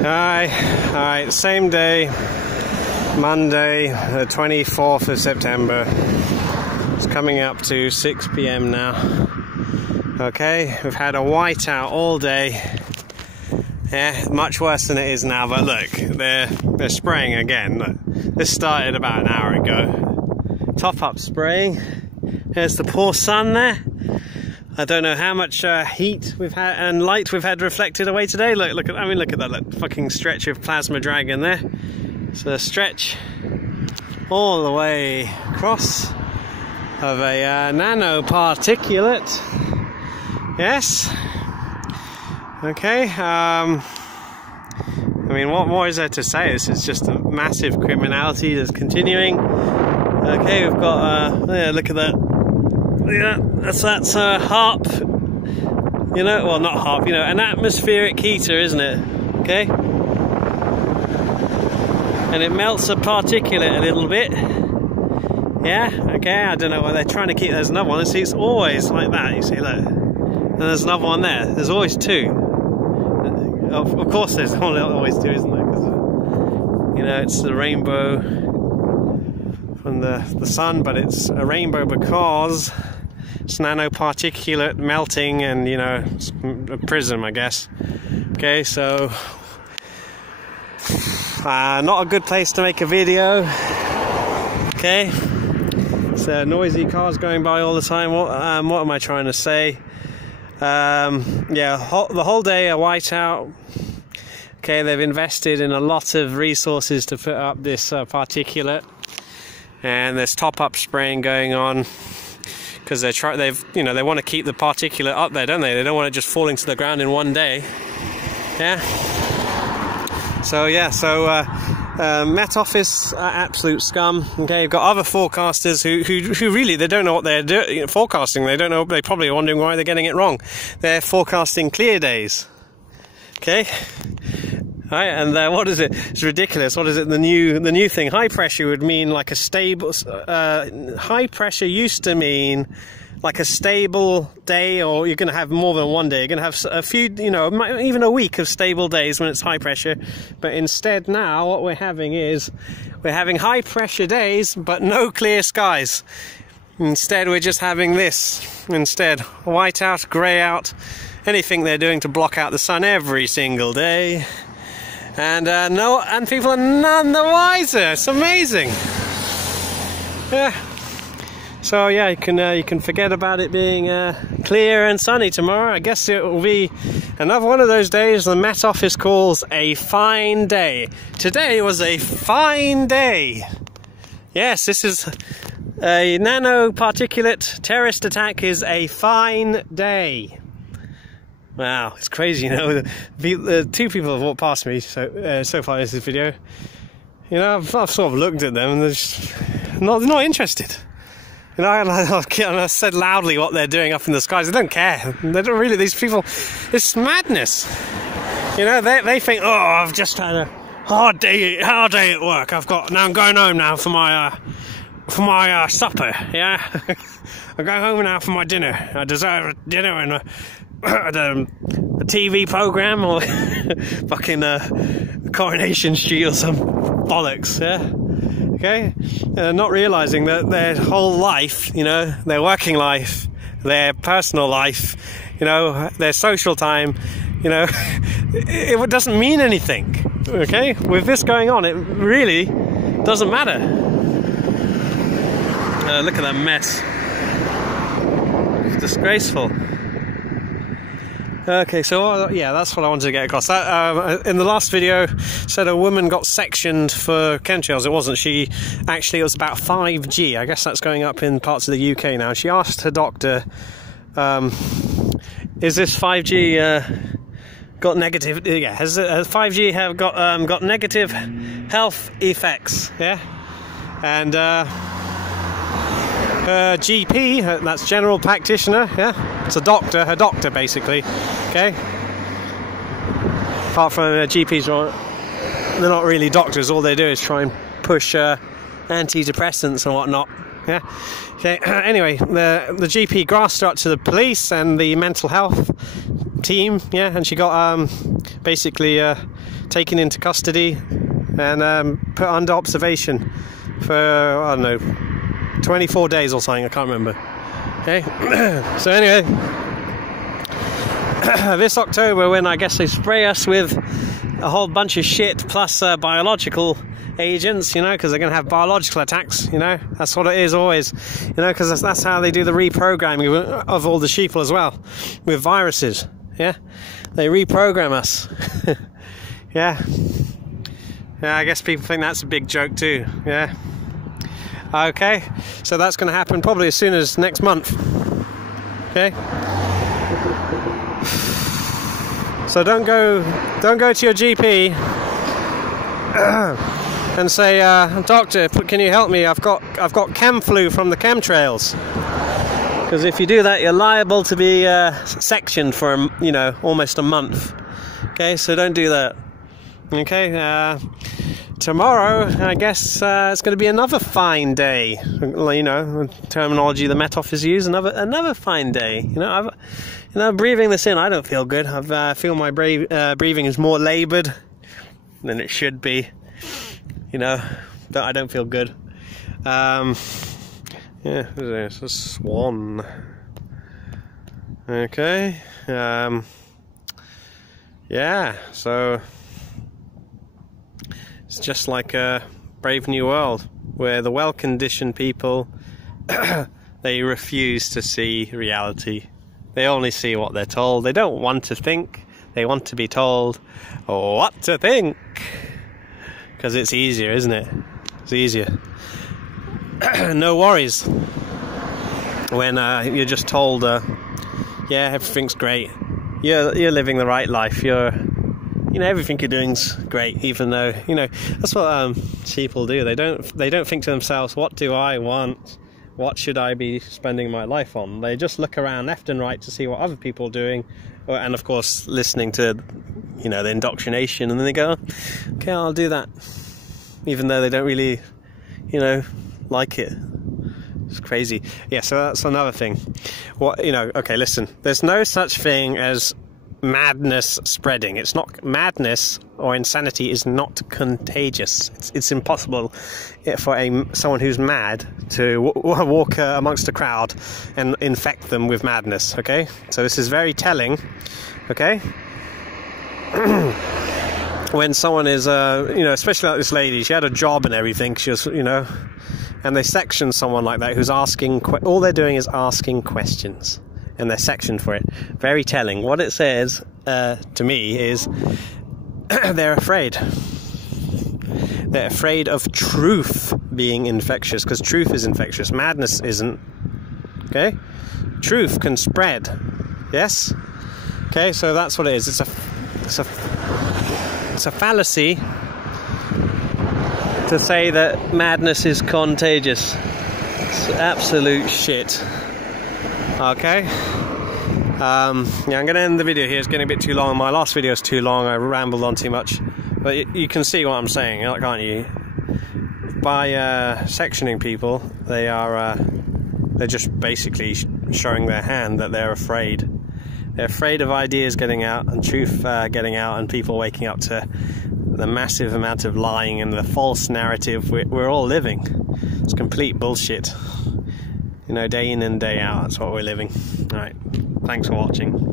Alright, same day, Monday, the 24th of September. It's coming up to 6 PM now. Okay, we've had a whiteout all day. Yeah, much worse than it is now, but look, they're spraying again. Look, this started about an hour ago. Top up spraying. There's the poor sun there. I don't know how much heat we've had and light we've had reflected away today. Look at that fucking stretch of plasma dragon there. So a stretch all the way across of a nanoparticulate. Yes. Okay. I mean, what more is there to say? This is just a massive criminality that's continuing. Okay, we've got yeah, look at that. Yeah, that's HAARP, you know, well not HAARP, you know, an atmospheric heater, isn't it? Okay, and it melts a particulate a little bit. Yeah, okay, I don't know why they're trying to keep. There's another one. See, it's always like that. You see, look, and there's another one there. There's always two. Of course, there's always two, isn't there? Because you know, it's the rainbow from the sun, but it's a rainbow because it's nanoparticulate melting, and you know, it's a prism, I guess. Okay, so not a good place to make a video. Okay, so noisy cars going by all the time. What am I trying to say? Yeah, the whole day a whiteout. Okay, they've invested in a lot of resources to put up this particulate. And there's top-up spraying going on because they want to keep the particulate up there, don't they? They don't want it just falling to the ground in one day. Yeah. So yeah, Met Office absolute scum. Okay, you've got other forecasters who really they don't know what they're doing. Forecasting, they don't know. They probably are wondering why they're getting it wrong. They're forecasting clear days. Okay. Right, and what is it? It's ridiculous. What is it? The new thing. High pressure would mean like a stable. High pressure used to mean like a stable day, or you're going to have more than one day. You're going to have a few, you know, even a week of stable days when it's high pressure. But instead now, what we're having is we're having high pressure days, but no clear skies. Instead, we're just having this. Instead, white out, grey out, anything they're doing to block out the sun every single day. And people are none the wiser. It's amazing. Yeah. So yeah, you can forget about it being clear and sunny tomorrow. I guess it will be another one of those days the Met Office calls a fine day. Today was a fine day. Yes, this is a nanoparticulate terrorist attack is a fine day. Wow, it's crazy, you know. The two people have walked past me so far in this video. You know, I've sort of looked at them and they're just not interested. You know, and I said loudly what they're doing up in the skies. They don't care. They don't really. These people, it's madness. You know, they think, oh, I've just had a hard day at work. Now I'm going home now for my supper. Yeah, I'm going home now for my dinner. I deserve a dinner and a TV program or fucking Coronation Street or some bollocks. Yeah. Okay, not realizing that their whole life, you know, their working life, their personal life, you know, their social time, you know, it doesn't mean anything. Okay, with this going on, it really doesn't matter. Look at that mess. It's disgraceful. Okay, so yeah, that's what I wanted to get across. That in the last video, said a woman got sectioned for chemtrails. It wasn't. It was about 5G. I guess that's going up in parts of the UK now. She asked her doctor, "Is this 5G got negative? Yeah, has 5G have got negative health effects? Yeah." And her GP, that's general practitioner, yeah, it's a doctor, her doctor basically, okay. Apart from GPs, they're not really doctors. All they do is try and push antidepressants and whatnot. Yeah. Okay. Anyway, the GP grassed her up to the police and the mental health team. Yeah, and she got basically taken into custody and put under observation for, I don't know, 24 days or something, I can't remember. Okay, so anyway, this October, when I guess they spray us with a whole bunch of shit plus biological agents, you know, because they're going to have biological attacks, you know, that's what it is always, you know, because that's how they do the reprogramming of all the sheeple as well, with viruses. Yeah, they reprogram us. Yeah, I guess people think that's a big joke too. Yeah, okay, so that's going to happen probably as soon as next month. Okay, so don't go to your GP and say, doctor, can you help me? I've got chem flu from the chemtrails. Because if you do that, you're liable to be sectioned for, you know, almost a month. Okay, so don't do that. Okay, tomorrow, I guess it's going to be another fine day. You know, terminology the Met Office use, another fine day. You know, breathing this in, I don't feel good. I feel my breathing is more laboured than it should be. You know, but I don't feel good. Yeah, it's a swan. Okay. Yeah, so it's just like a Brave New World, where the well-conditioned people, they refuse to see reality. They only see what they're told. They don't want to think. They want to be told what to think. Because it's easier, isn't it? It's easier. No worries. When you're just told, yeah, everything's great. You're living the right life. You know, everything you're doing's great, even though, you know, that's what people do. They don't think to themselves, what do I want? What should I be spending my life on? They just look around left and right to see what other people are doing, and of course listening to, you know, the indoctrination, and then they go, okay, I'll do that, even though they don't really, you know, like it. It's crazy. Yeah, so that's another thing. What, you know, okay, listen, there's no such thing as madness spreading. It's not, madness or insanity is not contagious. It's impossible for someone who's mad to walk amongst a crowd and infect them with madness. Okay, so this is very telling. Okay, when someone is you know, especially like this lady, she had a job and everything, she was, you know, and they section someone like that who's asking, all they're doing is asking questions, and they're sectioned for it. Very telling. What it says to me is they're afraid. They're afraid of truth being infectious, because truth is infectious. Madness isn't. Okay? Truth can spread. Yes? Okay, so that's what it is. It's a fallacy to say that madness is contagious. It's absolute shit. Okay? Yeah, I'm going to end the video here. It's getting a bit too long. My last video is too long. I rambled on too much. But you can see what I'm saying, can't you? By sectioning people, they're just basically showing their hand that they're afraid. They're afraid of ideas getting out and truth getting out, and people waking up to the massive amount of lying and the false narrative we're all living. It's complete bullshit. You know, day in and day out, that's what we're living. Alright, thanks for watching.